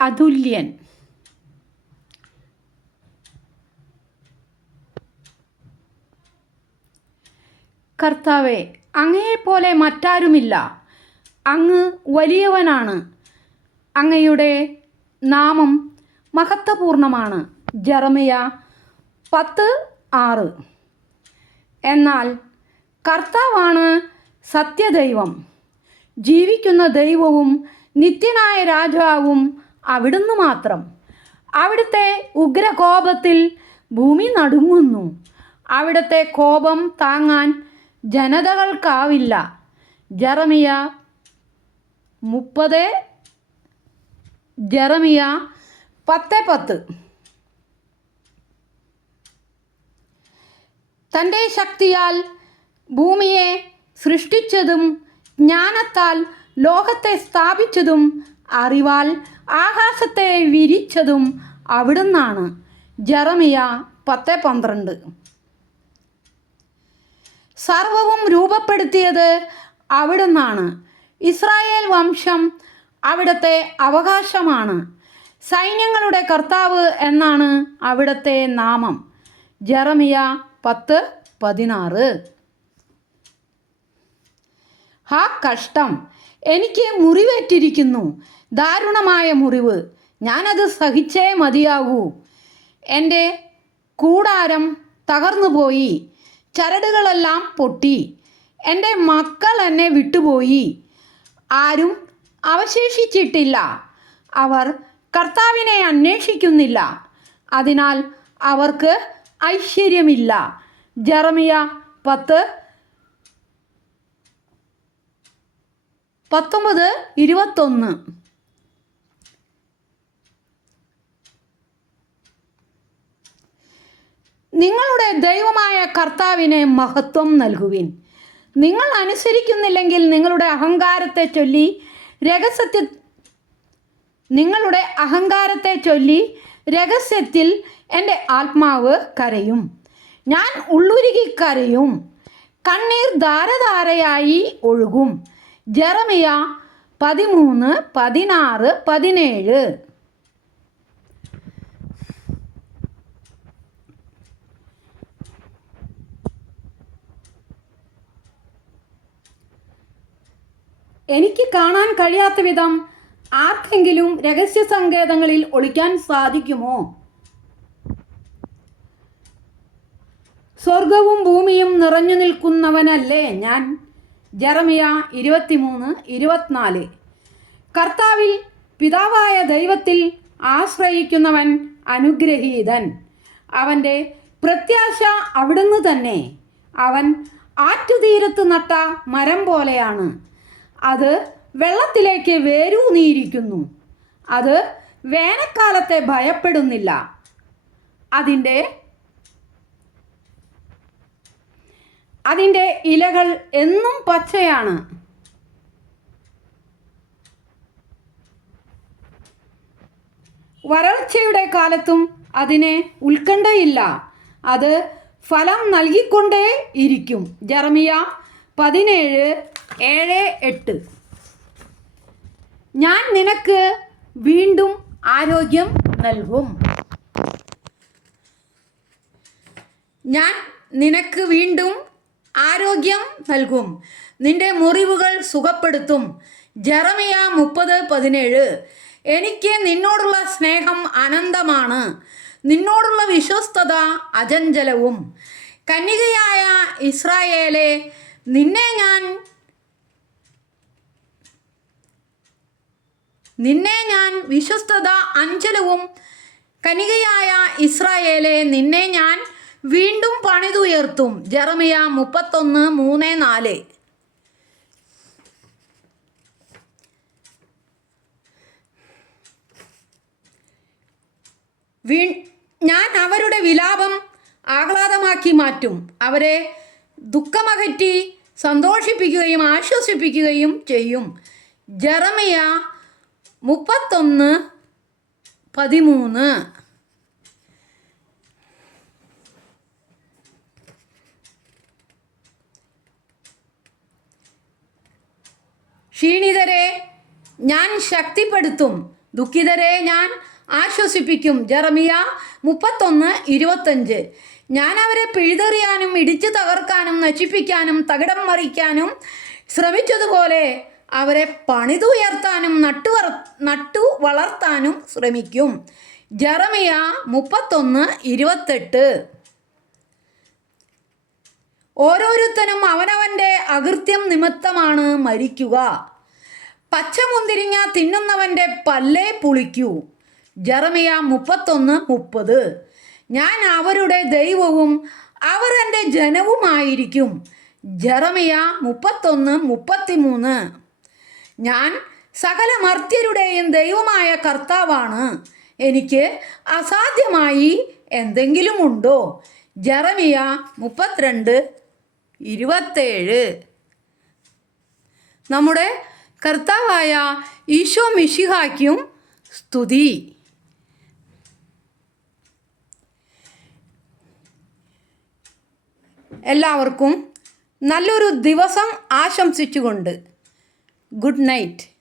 അതുല്യൻ. കർത്താവെ അങ്ങയെപ്പോലെ മറ്റാരുമില്ല. അങ്ങ് വലിയവനാണ്. അങ്ങയുടെ നാമം മഹത്വപൂർണമാണ്. ജറമിയ പത്ത് ആറ്. എന്നാൽ കർത്താവാണ് സത്യദൈവം. ജീവിക്കുന്ന ദൈവവും നിത്യനായ രാജാവും അവിടുന്ന് മാത്രം. അവിടുത്തെ ഉഗ്രകോപത്തിൽ ഭൂമി നടുങ്ങുന്നു. അവിടുത്തെ കോപം താങ്ങാൻ ജനതകൾക്കാവില്ല. ജറമിയ മുപ്പത് ജറമിയ പത്ത് പത്ത്. തന്റെ ശക്തിയാൽ ഭൂമിയെ സൃഷ്ടിച്ചതും ജ്ഞാനത്താൽ ലോകത്തെ സ്ഥാപിച്ചതും അറിവാൽ ആകാശത്തെ വിരിച്ചതും അവിടുന്നാണ്. ജറമിയ പത്ത് പന്ത്രണ്ട്. സർവവും രൂപപ്പെടുത്തിയത് അവിടുന്നാണ്. ഇസ്രായേൽ വംശം അവിടുത്തെ അവകാശമാണ്. സൈന്യങ്ങളുടെ കർത്താവ് എന്നാണ് അവിടുത്തെ നാമം. ജറമിയ പത്ത് പതിനാറ്. ആ കഷ്ടം. എനിക്ക് മുറിവേറ്റിരിക്കുന്നു. ദാരുണമായ മുറിവ്. ഞാനത് സഹിച്ചേ മതിയാകൂ. എന്റെ കൂടാരം തകർന്നുപോയി. ചരടുകളെല്ലാം പൊട്ടി. എന്റെ മക്കൾ എന്നെ വിട്ടുപോയി. ആരും അവശേഷിച്ചിട്ടില്ല. അവർ കർത്താവിനെ അന്വേഷിക്കുന്നില്ല. അതിനാൽ അവർക്ക് ഐശ്വര്യമില്ല. ജറമിയ പത്ത് പത്തൊമ്പത് ഇരുപത്തൊന്ന്. നിങ്ങളുടെ ദൈവമായ കർത്താവിന് മഹത്വം നൽകുവിൻ. നിങ്ങൾ അനുസരിക്കുന്നില്ലെങ്കിൽ നിങ്ങളുടെ അഹങ്കാരത്തെ ചൊല്ലി രഹസ്യത്തിൽ നിങ്ങളുടെ അഹങ്കാരത്തെ ചൊല്ലി രഹസ്യത്തിൽ എന്റെ ആത്മാവ് കരയും. ഞാൻ ഉള്ളുരുകി കരയും. കണ്ണീർ ധാരധാരയായി ഒഴുകും. ജെറമിയ പതിമൂന്ന് പതിനാറ് പതിനേഴ്. എനിക്ക് കാണാൻ കഴിയാത്ത വിധം ആർക്കെങ്കിലും രഹസ്യ സങ്കേതങ്ങളിൽ ഒളിക്കാൻ സാധിക്കുമോ? സ്വർഗവും ഭൂമിയും നിറഞ്ഞു നിൽക്കുന്നവനല്ലേ ഞാൻ? ജറമിയ ഇരുപത്തിമൂന്ന് ഇരുപത്തിനാല്. കർത്താവിൽ പിതാവായ ദൈവത്തിൽ ആശ്രയിക്കുന്നവൻ അനുഗ്രഹീതൻ. അവന്റെ പ്രത്യാശ അവിടുന്ന് തന്നെ. അവൻ ആറ്റുതീരത്ത് നട്ട മരം പോലെയാണ്. അത് വെള്ളത്തിലേക്ക് വേരൂന്നിയിരിക്കുന്നു. അത് വേനൽക്കാലത്തെ ഭയപ്പെടുന്നില്ല. അതിന്റെ അതിന്റെ ഇലകൾ എന്നും പച്ചയാണ്. വരൾച്ചയുടെ കാലത്തും അതിന് ഉത്കണ്ഠയില്ല. അത് ഫലം നൽകിക്കൊണ്ടേ ഇരിക്കും. ജർമിയ പതിനേഴ് ഏഴ് എട്ട്. ഞാൻ നിനക്ക് വീണ്ടും ആരോഗ്യം നൽകും. ഞാൻ നിനക്ക് വീണ്ടും ആരോഗ്യം നൽകും. നിന്റെ മുറിവുകൾ സുഖപ്പെടുത്തും. ജറമിയ മുപ്പത് പതിനേഴ്. എനിക്ക് നിന്നോടുള്ള സ്നേഹം അനന്തമാണ്. നിന്നോടുള്ള വിശ്വസ്തത അചഞ്ചലവും. കന്യകയായ ഇസ്രായേലെ നിന്നെ ഞാൻ നിന്നെ ഞാൻ വിശ്വസ്തത അഞ്ചലവും. കനികയായ ഇസ്രായേലെ നിന്നെ ഞാൻ വീണ്ടും പണിതുയർത്തും. ജെറമിയ മുപ്പത്തൊന്ന് മൂന്ന് നാല്. വീ ഞാൻ അവരുടെ വിലാപം ആഹ്ലാദമാക്കി മാറ്റും. അവരെ ദുഃഖമകറ്റി സന്തോഷിപ്പിക്കുകയും ആശ്വസിപ്പിക്കുകയും ചെയ്യും. ജെറമിയ മുപ്പത്തൊന്ന് പതിമൂന്ന്. ക്ഷീണിതരെ ഞാൻ ശക്തിപ്പെടുത്തും. ദുഃഖിതരെ ഞാൻ ആശ്വസിപ്പിക്കും. ജെറമിയ മുപ്പത്തൊന്ന് ഇരുപത്തഞ്ച്. ഞാൻ അവരെ പിഴുതെറിയാനും ഇടിച്ചു തകർക്കാനും നശിപ്പിക്കാനും തകിടം മറിക്കാനും ശ്രമിച്ചതുപോലെ അവരെ പണിതുയർത്താനും നട്ടു വറ നട്ടു വളർത്താനും ശ്രമിക്കും. ജെറമിയ മുപ്പത്തൊന്ന് ഇരുപത്തെട്ട്. ഓരോരുത്തനും അവനവന്റെ അകൃത്യം നിമിത്തമാണ് മരിക്കുക. പച്ചമുന്തിരിങ്ങ തിന്നുന്നവന്റെ പല്ലേ പുളിക്കൂ. ജറമിയ മുപ്പത്തൊന്ന് മുപ്പത്. ഞാൻ അവരുടെ ദൈവവും അവർ എന്റെ ജനവുമായിരിക്കും. ജറമിയ മുപ്പത്തൊന്ന് മുപ്പത്തിമൂന്ന്. ഞാൻ സകല മർത്യരുടെയും ദൈവമായ കർത്താവാണ്. എനിക്ക് അസാധ്യമായി എന്തെങ്കിലുമുണ്ടോ? ജറമിയ മുപ്പത്തിരണ്ട് ഇരുപത്തേഴ്. നമ്മുടെ കർത്താവായ ഈശോ മിഷിഹായ്ക്കും സ്തുതി. എല്ലാവർക്കും നല്ലൊരു ദിവസം ആശംസിച്ചുകൊണ്ട് ഗുഡ് നൈറ്റ്.